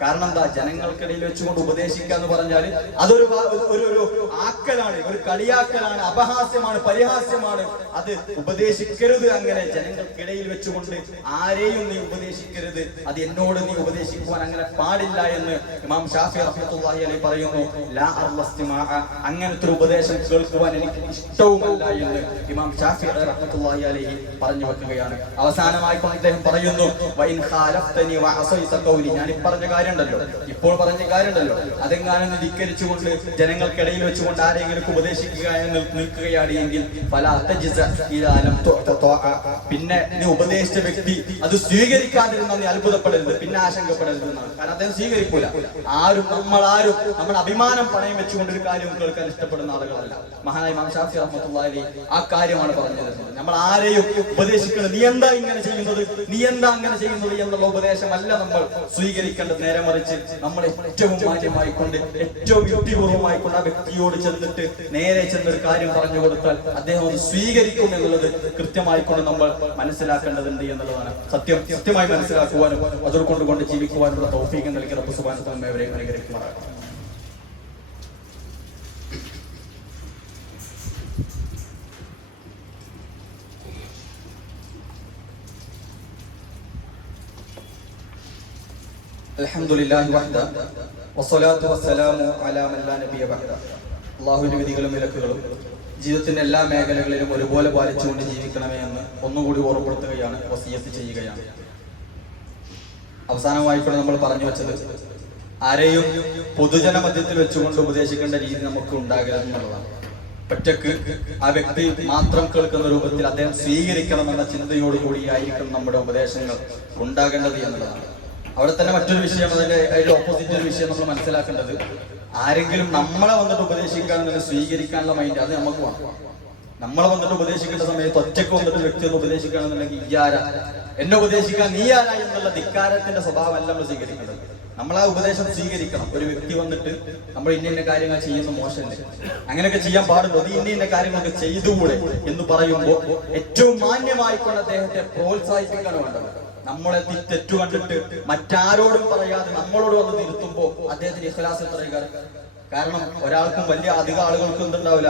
കാരണം എന്താ ജനങ്ങൾക്കിടയിൽ വെച്ചുകൊണ്ട് ഉപദേശിക്കുക എന്ന് പറഞ്ഞാൽ അതൊരു ഒരു ആക്കലാണ് ഒരു കളിയാക്കലാണ് അപഹാസ്യമാണ് പരിഹാസ്യമാണ് അത് ഉപദേശിക്കരുത് അങ്ങനെ ജനങ്ങൾക്കിടയിൽ വെച്ചുകൊണ്ട് ആരെയും നീ ഉപദേശിക്കരുത് അത് എന്നോട് നീ ഉപദേശിക്കുവാൻ അങ്ങനെ പാടില്ല എന്ന് ഇമാം ഷാഫി റഹ്മത്തുള്ളാഹി അലൈഹി പറയുന്നു ലാ. അങ്ങനത്തെ ഒരു ഉപദേശം കേൾക്കുവാൻ എനിക്ക് ഇഷ്ടവുമല്ല എന്ന് ഇമാം ഷാഫി റഹ്മത്തുള്ളാഹി അലൈഹി പറഞ്ഞു വെക്കുകയാണ്. അവസാനമായി അദ്ദേഹം പറയുന്നു വൈൻ ഖാലഫ്തനി വഅസൈത ഖൗലി. ഞാൻ ഈ പറഞ്ഞ കാര്യമുണ്ടല്ലോ. ഇപ്പോൾ പറഞ്ഞ കാര്യമുണ്ടല്ലോ. അതെങ്ങാനും ധിക്കരിച്ചുകൊണ്ട് ജനങ്ങൾക്കിടയിൽ വെച്ചുകൊണ്ട് ആരെങ്കിലും ഉപദേശിക്കുക എന്ന് നിൽക്കുകയാണ് എങ്കിൽ ഫലാ പിന്നെ നീ ഉപദേശിച്ച വ്യക്തി അത് സ്വീകരിക്കാതിരുന്ന നീ അത്ഭുതപ്പെടരുത് പിന്നെ ആശങ്കപ്പെടരുത് എന്നാണ്. കാരണം അദ്ദേഹം സ്വീകരിക്കൂല. ആരും നമ്മൾ ആരും നമ്മുടെ അഭിമാനം പണയം വെച്ചുകൊണ്ട് ഒരു കാര്യം കേൾക്കാൻ ഇഷ്ടപ്പെടുന്ന ആളുകളല്ല. മഹാനായ ഷാഫി അലൈഹി ആ കാര്യമാണ് പറഞ്ഞത്. നമ്മൾ ആരെയും ഉപദേശിക്കുന്നത് നീ എന്താ ഇങ്ങനെ ചെയ്യുന്നത്? നീ എന്താ അങ്ങനെ ചെയ്യുന്നത് എന്നുള്ള ഉപദേശമല്ല നമ്മൾ സ്വീകരിക്കേണ്ടത്. നേരെ മറിച്ച് നമ്മൾ ഏറ്റവും മാന്യമായി കൊണ്ട് ഏറ്റവും യുക്തിപൂർവമായി കൊണ്ട് ആ വ്യക്തിയോട് ചെന്നിട്ട് നേരെ ചെന്നൊരു കാര്യം പറഞ്ഞു കൊടുത്താൽ അദ്ദേഹം അത് സ്വീകരിക്കും എന്നുള്ളത് കൃത്യമായി കൊണ്ട് നമ്മൾ മനസ്സിലാക്കേണ്ടതുണ്ട് എന്നുള്ളതാണ്. സത്യം കൃത്യമായി മനസ്സിലാക്കുവാനും അതുകൊണ്ട് കൊണ്ട് ജീവിക്കുവാനുള്ള തൗഫീഖ് നൽകി റബ്ബ് സുബ്ഹാനഹു വ തആല അലഹമുല്ലാഹി വഹ്ദ വസ്സലാത്തു വസ്സലാമു അലാ മല്ലാ നബിയ ബഹ്ദ. അല്ലാഹുവിന്റെ വിധികളും വിലക്കുകളും ജീവിതത്തിന്റെ എല്ലാ മേഖലകളിലും ഒരുപോലെ പാലിച്ചുകൊണ്ട് ജീവിക്കണമേ എന്ന് ഒന്നുകൂടി ഓർമ്മപ്പെടുത്തുകയാണ് വസീയത്ത് ചെയ്യുകയാണ്. അവസാനമായിക്കൂടെ നമ്മൾ പറഞ്ഞു വെച്ചത് ആരെയും പൊതുജന മധ്യത്തിൽ വെച്ചുകൊണ്ട് ഉപദേശിക്കേണ്ട രീതി നമുക്ക് ഉണ്ടാകരുത് എന്നുള്ളതാണ്. ഒറ്റയ്ക്ക് ആ വ്യക്തി മാത്രം കേൾക്കുന്ന രൂപത്തിൽ അദ്ദേഹം സ്വീകരിക്കണമെന്ന ചിന്തയോടുകൂടിയായിരിക്കും നമ്മുടെ ഉപദേശങ്ങൾ ഉണ്ടാകേണ്ടത് എന്നുള്ളതാണ്. അവിടെ തന്നെ മറ്റൊരു വിഷയം അതിന്റെ അതിന്റെ ഓപ്പോസിറ്റ് ഒരു വിഷയം നമ്മൾ മനസ്സിലാക്കേണ്ടത്. ആരെങ്കിലും നമ്മളെ വന്നിട്ട് ഉപദേശിക്കാൻ തന്നെ സ്വീകരിക്കാനുള്ള മൈൻഡ് അത് നമുക്ക് വേണം. നമ്മളെ വന്നിട്ട് ഉപദേശിക്കേണ്ട സമയത്ത് ഒറ്റയ്ക്ക് വന്നിട്ട് വ്യക്തി ഒന്ന് ഉപദേശിക്കുകയാണെന്നുണ്ടെങ്കിൽ ഈ ആരാ? എന്നെ ഉപദേശിക്കാൻ നീ ആരാ എന്നുള്ള ധിക്കാരത്തിന്റെ സ്വഭാവമല്ല നമ്മൾ സ്വീകരിക്കേണ്ടത്. നമ്മൾ ആ ഉപദേശം സ്വീകരിക്കണം. ഒരു വ്യക്തി വന്നിട്ട് നമ്മൾ ഇന്ന ഇന്ന കാര്യങ്ങൾ ചെയ്യുന്ന മോശമല്ലേ? അങ്ങനെയൊക്കെ ചെയ്യാൻ പാടുള്ളൂ അത് ഇന്ന ഇന്ന കാര്യങ്ങളൊക്കെ ചെയ്തുകൂടെ എന്ന് പറയുമ്പോൾ ഏറ്റവും മാന്യമായിക്കൊണ്ട് അദ്ദേഹത്തെ പ്രോത്സാഹിപ്പിക്കാണ് വേണ്ടത്. നമ്മളെ തെറ്റു കണ്ടിട്ട് മറ്റാരോടും പറയാതെ നമ്മളോട് വന്ന് തിരുത്തുമ്പോ അദ്ദേഹത്തിന് ഇഖ്ലാസ് പറയുക കാരണം ഒരാൾക്കും വലിയ അധികം ആളുകൾക്കും എന്തുണ്ടാവില്ല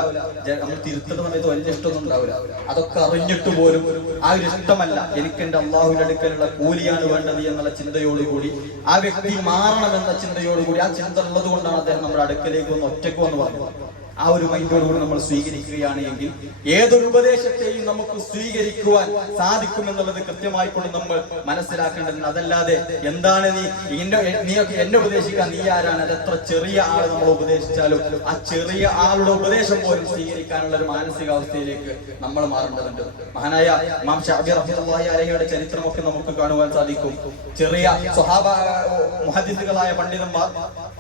നമ്മൾ തിരുത്തുന്ന സമയത്ത് വലിയ ഇഷ്ടമൊന്നും ഉണ്ടാവില്ല. അതൊക്കെ അറിഞ്ഞിട്ട് പോലും ആ ഒരു ഇഷ്ടമല്ല. എനിക്ക് എന്റെ അള്ളാഹുവിന്റെ അടുക്കലുള്ള കൂലിയാണ് വേണ്ടത് എന്നുള്ള ചിന്തയോടുകൂടി ആ വ്യക്തി മാറണം എന്ന ചിന്തയോടുകൂടി ആ ചിന്ത ഉള്ളത് കൊണ്ടാണ് അദ്ദേഹം നമ്മുടെ അടുക്കലേക്ക് വന്ന് ഒറ്റയ്ക്ക് വന്ന് പറഞ്ഞത്. ആ ഒരു മൈൻഡോടുകൂടി നമ്മൾ സ്വീകരിക്കുകയാണ് എങ്കിൽ ഏതൊരു ഉപദേശത്തെയും നമുക്ക് സ്വീകരിക്കുവാൻ സാധിക്കുമെന്നുള്ളത് കൃത്യമായിക്കൊണ്ട് നമ്മൾ മനസ്സിലാക്കേണ്ടത് അതല്ലാതെ എന്താണ് നീ എന്നെ നീയൊക്കെ എന്നെ ഉപദേശിക്കാൻ നീ ആരാണ്? അത് എത്ര ചെറിയ ആൾ നമ്മൾ ഉപദേശിച്ചാലും ആ ചെറിയ ആളുടെ ഉപദേശം പോലും സ്വീകരിക്കാനുള്ള ഒരു മാനസികാവസ്ഥയിലേക്ക് നമ്മൾ മാറേണ്ടതുണ്ട്. മഹാനായ മാം ഷാബി റഹ്മത്തുള്ളാഹി അലഹിയുടെ ചരിത്രമൊക്കെ നമുക്ക് കാണുവാൻ സാധിക്കും. ചെറിയ സ്വഹാബ മുഹദ്ദിസുകളായ പണ്ഡിതന്മാർ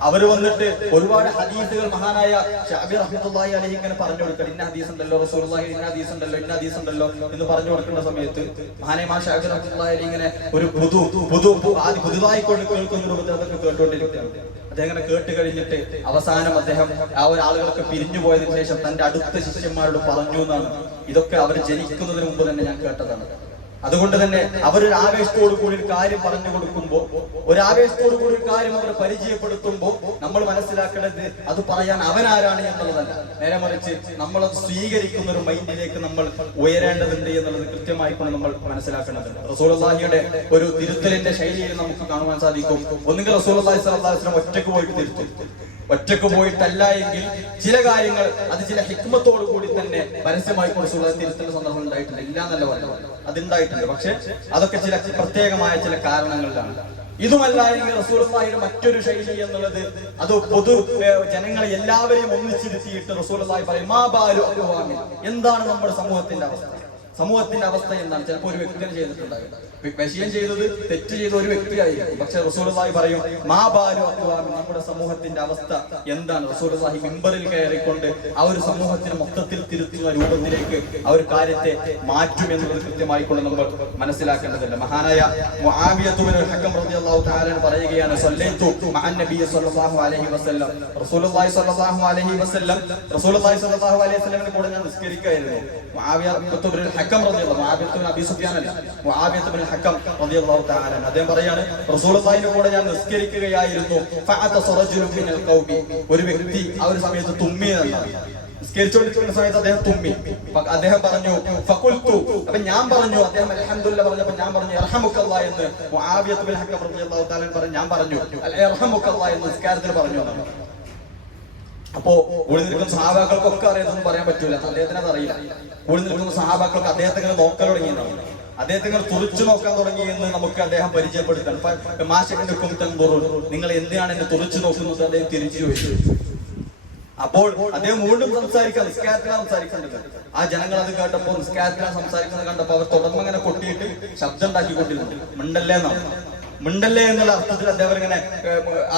അവർ വന്നിട്ട് ഒരുപാട് ഹദീസുകൾ മഹാനായ ഷാബി റഹ്മത്തുള്ളാഹി അലഹി ഇങ്ങനെ പറഞ്ഞു കൊടുക്കണം. ഇന്ന ഹദീസ് ഉണ്ടല്ലോ റസൂലുള്ളാഹി ഇന്ന ഹദീസ് ഉണ്ടല്ലോ ഇന്ന ഹദീസ് ഉണ്ടല്ലോ എന്ന് പറഞ്ഞു കൊടുക്കുന്ന സമയത്ത് മഹാനായ ഷാഹിദ് റഹ്മത്തുള്ളാഹി ഇങ്ങനെ ഒരു പുതു പുതു ആദ്യം പുതുതായി കൊണ്ട് കേൾക്കുന്ന രൂപത്തിൽ അതൊക്കെ കേട്ടുകൊണ്ടിരിക്കുകയാണ്. അദ്ദേഹം കേട്ട് കഴിഞ്ഞിട്ട് അവസാനം അദ്ദേഹം ആ ഒരു ആളുകളൊക്കെ പിരിഞ്ഞു പോയതിനു ശേഷം തന്റെ അടുത്ത ശിഷ്യന്മാരോട് പറഞ്ഞു എന്നാണ്. ഇതൊക്കെ അവർ ജനിക്കുന്നതിന് മുമ്പ് തന്നെ ഞാൻ കേട്ടതാണ്. അതുകൊണ്ട് തന്നെ അവരൊരു ആവേശത്തോടു കൂടി ഒരു കാര്യം പറഞ്ഞു കൊടുക്കുമ്പോൾ ഒരു ആവേശത്തോടു കൂടി ഒരു കാര്യം അവർ പരിചയപ്പെടുത്തുമ്പോൾ നമ്മൾ മനസ്സിലാക്കേണ്ടത് അത് പറയാൻ അവനാരാണ് എന്നുള്ളതല്ല. നേരെ മറിച്ച് നമ്മളത് സ്വീകരിക്കുന്ന ഒരു മൈൻഡിലേക്ക് നമ്മൾ ഉയരേണ്ടതുണ്ട് എന്നുള്ളത് കൃത്യമായിക്കൊണ്ട് നമ്മൾ മനസ്സിലാക്കേണ്ടതുണ്ട്. റസൂലുള്ളാഹിയുടെ ഒരു തിരുത്തലിന്റെ ശൈലിയിൽ നമുക്ക് കാണുവാൻ സാധിക്കും. ഒന്നുകിൽ റസൂലുള്ളാഹി അള്ളാഹി അലൈഹി ഒറ്റയ്ക്ക് പോയിട്ട് തിരുത്തും. ഒറ്റയ്ക്ക് പോയിട്ടല്ല എങ്കിൽ ചില കാര്യങ്ങൾ അത് ചില ഹിക്മത്തോടു കൂടി തന്നെ പരസ്യമായി കൊടുത്തുള്ള സന്ദർഭം ഉണ്ടായിട്ടില്ല. ഇല്ല എന്നല്ല പറയുന്നത് അതുണ്ടായിട്ടുണ്ട്. പക്ഷെ അതൊക്കെ ചില പ്രത്യേകമായ ചില കാരണങ്ങളിലാണ്. ഇതുമല്ല എങ്കിൽ റസൂലുള്ളാഹിയുടെ മറ്റൊരു ശൈലി എന്നുള്ളത്. അത് പൊതു ജനങ്ങളെ എല്ലാവരെയും ഒന്നിച്ചിരുത്തിയിട്ട് റസൂലുള്ളാഹി പറയും മാ ബാലു അഖ്വാമിൻ." എന്താണ് നമ്മുടെ സമൂഹത്തിന്റെ അവസ്ഥ? സമൂഹത്തിന്റെ അവസ്ഥ എന്താണ്? ചിലപ്പോൾ ഒരു വ്യക്തിനെ ചെയ്തിട്ടുണ്ടാകും. വിഷയം ചെയ്തത് തെറ്റ് ചെയ്ത ഒരു വ്യക്തിയായിരിക്കും. പക്ഷെ റസൂലുള്ളാഹി പറയും മാ ബാലു അഖ്വാമിൻ." നമ്മുടെ സമൂഹത്തിന്റെ അവസ്ഥ എന്താണ്? റസൂലുള്ളാഹി മിമ്പറിൽ കയറിക്കൊണ്ട് ആ ഒരു സമൂഹത്തിന് മൊത്തത്തിൽ തിരുത്തുന്ന രൂപത്തിലേക്ക് ആ ഒരു കാര്യത്തെ മാറ്റും എന്നുള്ളത് കൃത്യമായി കൊണ്ട് നമ്മൾ മനസ്സിലാക്കേണ്ടതുണ്ട്. മഹാനായ പറയുകയാണ് കൂടെ ഞാൻ ബിൻ ഹക്കം തആല അദ്ദേഹം പറയാണ് റസൂലുള്ളാഹിന്റെ കൂടെ ഞാൻ നിസ്കരിക്കുകയായിരുന്നു. ഒരു വ്യക്തി ആ ഒരു സമയത്ത് തുമ്മി എന്നാണ്. നിസ്കരിച്ചുകൊണ്ടിരിക്കുന്ന സമയത്ത് അദ്ദേഹം തുമ്മി. അദ്ദേഹം പറഞ്ഞു ഫഖുൽതു. അപ്പൊ ഞാൻ പറഞ്ഞു അദ്ദേഹം പറഞ്ഞു പറഞ്ഞപ്പോ ഞാൻ പറഞ്ഞു ഇർഹമുക്കല്ലാ എന്ന്. പറഞ്ഞു ഞാൻ പറഞ്ഞു ഇർഹമുക്കല്ലാ എന്ന് നിസ്കാരത്തിൽ പറഞ്ഞു അപ്പോ കൂടി നിൽക്കുന്ന സഹാബാക്കൾക്കൊക്കെ അറിയാതൊന്നും പറയാൻ പറ്റൂല. അദ്ദേഹത്തിന് അറിയില്ല കൂടി നിൽക്കുന്ന സഹാബാക്കൾക്ക് അദ്ദേഹത്തെ നോക്കൽ തുടങ്ങിയതാണ് അദ്ദേഹത്തെ തുറച്ചു നോക്കാൻ തുടങ്ങി എന്ന് നമുക്ക് അദ്ദേഹം പരിചയപ്പെടുത്താൻ മാശകനുക്കും നിങ്ങൾ എന്തിനാണ് എന്നെ തുറച്ചു നോക്കുന്നത് അദ്ദേഹം തിരിച്ചു ചോദിച്ചു. അപ്പോൾ അദ്ദേഹം വീണ്ടും സംസാരിക്കാം നിസ്കാരത്തിലാണ് സംസാരിക്കേണ്ടത്. ആ ജനങ്ങൾ അത് കേട്ടപ്പോൾ നിസ്കാരത്തിലാണ് സംസാരിക്കുന്നത് കണ്ടപ്പോൾ അവർ തുടർന്ന് ഇങ്ങനെ കൊട്ടിയിട്ട് ശബ്ദം ഉണ്ടാക്കിക്കൊണ്ടിരുന്നു മിണ്ടല്ലേ എന്നാണ് മിണ്ടല്ലേ എന്നുള്ള അർത്ഥത്തിൽ അദ്ദേഹം ഇങ്ങനെ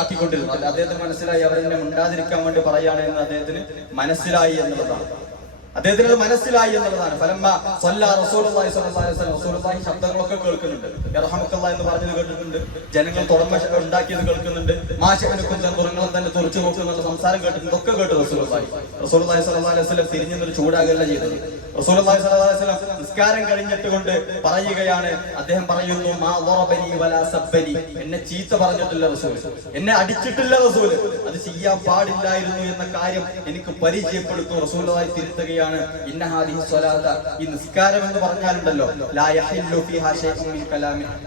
ആക്കിക്കൊണ്ടിരുന്നു. അദ്ദേഹത്തിന് മനസ്സിലായി അവരെന്നെ മിണ്ടാതിരിക്കാൻ വേണ്ടി പറയുകയാണെന്ന് അദ്ദേഹത്തിന് മനസ്സിലായി എന്നുള്ളതാണ്. അദ്ദേഹത്തിന് അത് മനസ്സിലായി എന്നുള്ളതാണ്. ഫലമ്മ അലൈഹി വസല്ലം റസൂലുള്ളാഹി ശബ്ദങ്ങളൊക്കെ കേൾക്കുന്നുണ്ട്. യർഹമുക്കല്ലാഹ് എന്ന് പറഞ്ഞത് കേട്ടിട്ടുണ്ട്. ജനങ്ങൾ തുടർന്ന് ഉണ്ടാക്കിയത് കേൾക്കുന്നുണ്ട്. മാശകനുക്കും തുറങ്ങളും തന്നെ തുറച്ചു നോക്കുന്നുള്ള സംസാരം കേട്ടിട്ടുണ്ട്. ഒക്കെ കേട്ടു സ്വല്ലല്ലാഹി അലൈഹി വസല്ലം തിരിഞ്ഞു നിന്നൊരു ചൂടാകല്ല ചെയ്തത്. അലൈഹി വസല്ലം നിസ്കാരം കഴിഞ്ഞിട്ട് കൊണ്ട് പറയുകയാണ്. അദ്ദേഹം പറയുന്നു മാ എന്നെ ചീത്ത പറഞ്ഞിട്ടില്ല റസൂൽ എന്നെ അടിച്ചിട്ടില്ല റസൂൽ അത് ചെയ്യാൻ പാടില്ലായിരുന്നു എന്ന കാര്യം എനിക്ക് പരിചയപ്പെടുത്തും റസൂലുള്ളാഹി തിരുത്തുകയാണ്. സ്വലാത്ത ഈ നിസ്കാരം എന്ന് പറഞ്ഞാലുണ്ടല്ലോ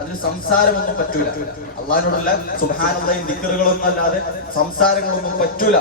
അതിൽ സംസാരമൊന്നും പറ്റൂല. അള്ളാഹിനോടുള്ള സുബ്ഹാനല്ലാഹി ദിക്റുകളൊന്നും അല്ലാതെ സംസാരങ്ങളൊന്നും പറ്റൂല.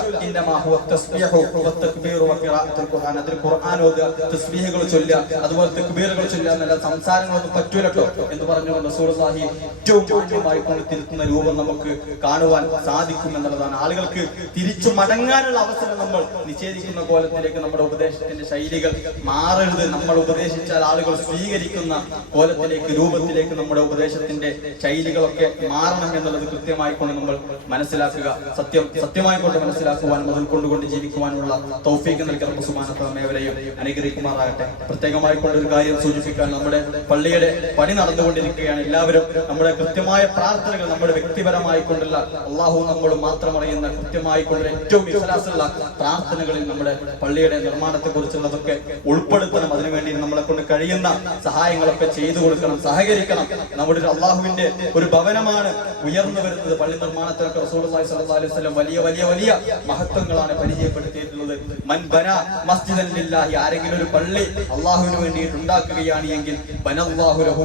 അതിൽ ഖുർആൻ ഓതുക തസ്ബീഹുകൾ ചൊല്ലുക അതുപോലെ തക്ബീറുകൾ ചൊല്ലുക എന്നല്ല സംസാരങ്ങളൊന്നും പറ്റൂല കേട്ടോ എന്ന് പറഞ്ഞു റസൂലുള്ളാഹി ഏറ്റവും മാന്യമായി തിരുത്തുന്ന രൂപം നമുക്ക് കാണുവാൻ സാധിക്കും എന്നുള്ളതാണ്. ആളുകൾക്ക് തിരിച്ചു മടങ്ങാനുള്ള അവസരം നമ്മൾ നിഷേധിക്കുന്ന കോലത്തിലേക്ക് നമ്മുടെ ഉപദേശത്തിന്റെ ശൈലികൾ മാറരുത്. നമ്മൾ ഉപദേശിച്ചാൽ ആളുകൾ സ്വീകരിക്കുന്ന കോലത്തിലേക്ക് രൂപത്തിലേക്ക് നമ്മുടെ ഉപദേശത്തിന്റെ ശൈലികളൊക്കെ മാറണം എന്നുള്ളത് കൃത്യമായി കൊണ്ട് നമ്മൾ മനസ്സിലാക്കുക. സത്യം സത്യമായി കൊണ്ട് മനസ്സിലാക്കുവാനും അതിൽ കൊണ്ടുകൊണ്ട് ജീവിക്കുവാനുള്ള തൗഫീക്ക് നൽകുന്ന സുമാനേവരെയും അനുഗ്രഹിക്കുമാറാകട്ടെ. പ്രത്യേകമായി കൊണ്ട് ഒരു കാര്യം സൂചിപ്പിക്കാൻ നമ്മുടെ പള്ളിയുടെ പണി നടന്നുകൊണ്ടിരിക്കുകയാണ്. എല്ലാവരും നമ്മുടെ കൃത്യമായ പ്രാർത്ഥനകൾ നമ്മുടെ വ്യക്തിപരമായി കൊണ്ടുള്ള അള്ളാഹു നമ്മൾ മാത്രം അറിയുന്ന കൃത്യമായി കൊണ്ടുള്ള ഏറ്റവും വിശ്വാസമുള്ള പ്രാർത്ഥനകളിൽ നമ്മുടെ പള്ളിയുടെ നിർമ്മാണത്തെ കുറിച്ച് കുറിച്ചുള്ളതൊക്കെ ഉൾപ്പെടുത്തണം. അതിനുവേണ്ടി നമ്മളെ കൊണ്ട് കഴിയുന്ന സഹായങ്ങളൊക്കെ ചെയ്തു കൊടുക്കണം സഹകരിക്കണം. നമ്മുടെ ഒരു അള്ളാഹുവിന്റെ ഒരു ഭവനമാണ് ഉയർന്നു വരുന്നത്. പള്ളി നിർമ്മാണത്തിനൊക്കെ സ്വല്ലല്ലാഹു അലൈഹി വസല്ലം വലിയ വലിയ വലിയ മഹത്വങ്ങളാണ് പരിചയപ്പെടുത്തിയിട്ടുള്ളത്. മൻ ബന മസ്ജിദൻ ലില്ലാഹി ആരെങ്കിലും ഒരു പള്ളി അള്ളാഹുവിന് വേണ്ടിയിട്ട് ഉണ്ടാക്കുകയാണ് എങ്കിൽ ബനല്ലാഹു ലഹു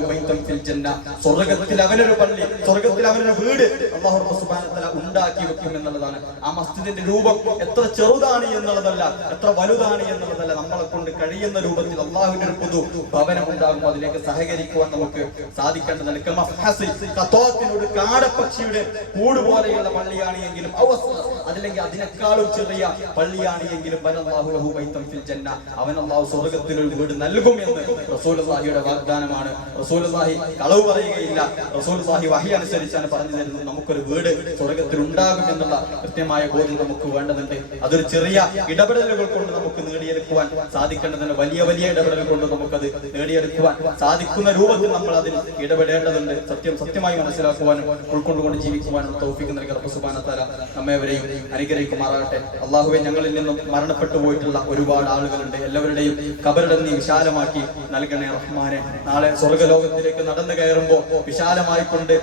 ഫിൽ ജന്ന. സ്വർഗത്തിൽ അവനൊരു പള്ളി സ്വർഗത്തിൽ അവനൊരു വീട് ഉണ്ടാക്കി വെക്കും എന്നുള്ളതാണ്. ആ മസ്ജിദിന്റെ രൂപം എത്ര ചെറുതാണ് എന്നുള്ളതല്ല എത്ര വലുതാണ് എന്നുള്ളതല്ല നമ്മളെ കൊണ്ട് കഴിയുന്ന രൂപത്തിൽ അള്ളാഹുവിന്റെ ഒരു പൊതു ഭവനം ഉണ്ടാകും അതിലേക്ക് സഹകരിക്കുവാൻ നമുക്ക് സാധിക്കേണ്ടതാണ് കാടപ്പക്ഷിയുടെ കൂട് പോലെയുള്ള പള്ളിയാണ് എങ്കിലും അവസ്ഥ അതില്ലെങ്കിൽ അതിനേക്കാളും ചെറിയ പള്ളിയാണ് എങ്കിലും ജന്ന അവൻ അള്ളാഹു സ്വർഗത്തിൽ ഒരു വീട് നൽകും എന്ന് റസൂൽ റസൂലുള്ളാഹിയുടെ വാഗ്ദാനമാണ്. റസൂൽ റസൂലുള്ളാഹി കളവ് പറയുകയില്ല. റസൂൽ റസൂലുള്ളാഹി വഹി അനുസരിച്ചാണ് പറഞ്ഞു തരുന്നത്. നമുക്കൊരു വീട് സ്വർഗത്തിൽ ഉണ്ടാകും എന്നുള്ള കൃത്യമായ ബോധ്യം നമുക്ക് വേണ്ടതുണ്ട്. അതൊരു ചെറിയ ഇടപെടലുകൾ കൊണ്ട് നമുക്ക് നേടിയെടുക്കുവാൻ സാധിക്കേണ്ടതുണ്ട് വലിയ വലിയ ഇടപെടലുകൾ കൊണ്ട് നമുക്കത് നേടിയെടുക്കുവാൻ സാധിക്കുന്ന രൂപത്തിൽ നമ്മൾ അതിൽ ഇടപെടേണ്ടതുണ്ട്. സത്യം സത്യമായി മനസ്സിലാക്കുവാനും ഉൾക്കൊണ്ടുകൊണ്ട് ജീവിക്കുവാനും തൗഫീഖ് നൽകി റബ്ബ് സുബ്ഹാനഹു വ തആല നമ്മേവരെയും അനുഗ്രഹിക്കുമാറാകട്ടെ. അള്ളാഹുവെ ഞങ്ങളിൽ നിന്നും മരണപ്പെട്ടു പോയിട്ടുള്ള ഒരുപാട് ആളുകളുണ്ട്. എല്ലാവരുടെയും കബറിടം നീ വിശാലമാക്കി നൽകണേ റഹ്മാനെ. നാളെ സ്വർഗലോകത്തിലേക്ക് നടന്നു കയറുമ്പോൾ വിശാലമായിക്കൊണ്ട്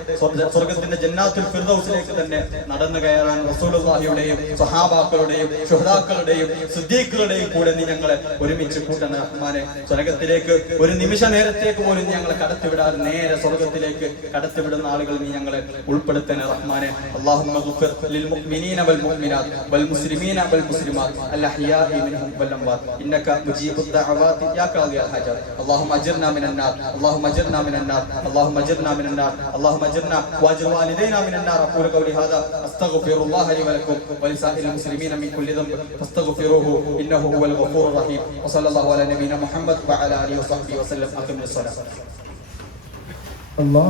സ്വർഗത്തിന്റെ ജന്നാത്തുൽ ഫിർദൗസിലേക്ക് തന്നെ നടന്നു കയറാൻ റസൂലുള്ളാഹിയുടെയും സഹാബാക്കളുടെയും ശുഹദാക്കളുടെയും സിദ്ദീഖുകളുടെയും കൂടെ നീ ഞങ്ങളെ ഒരുമിച്ച് കൂട്ടണ റഹ്മാനെ സ്വർഗത്തിലേക്ക് ഒരു നിമിഷ നേരത്തേക്ക് പോലും നീ ഞങ്ങളെ കടത്തിവിടാതെ നേരെ സ്വർഗത്തിലേക്ക് കടത്തിവിടുന്ന ആളുകൾ നീ ഞങ്ങളെ ഉൾപ്പെടുത്തണ റഹ്മാനെ اللهم اغفر للمؤمنين والمؤمنات والمسلمين والمسلمات الاحياء منهم والاموات انك مجيب الدعوات يا قاضي الحاجات اللهم اجرنا من النار اللهم اجرنا من النار اللهم اجرنا من النار اللهم اجرنا واجر والدينا من النار اقول قولي هذا استغفر الله لي ولكم ولسائر المسلمين من كل ذنب فاستغفروه انه هو الغفور الرحيم وصلى الله على نبينا محمد وعلى اله وصحبه وسلم اقم الصلاه الله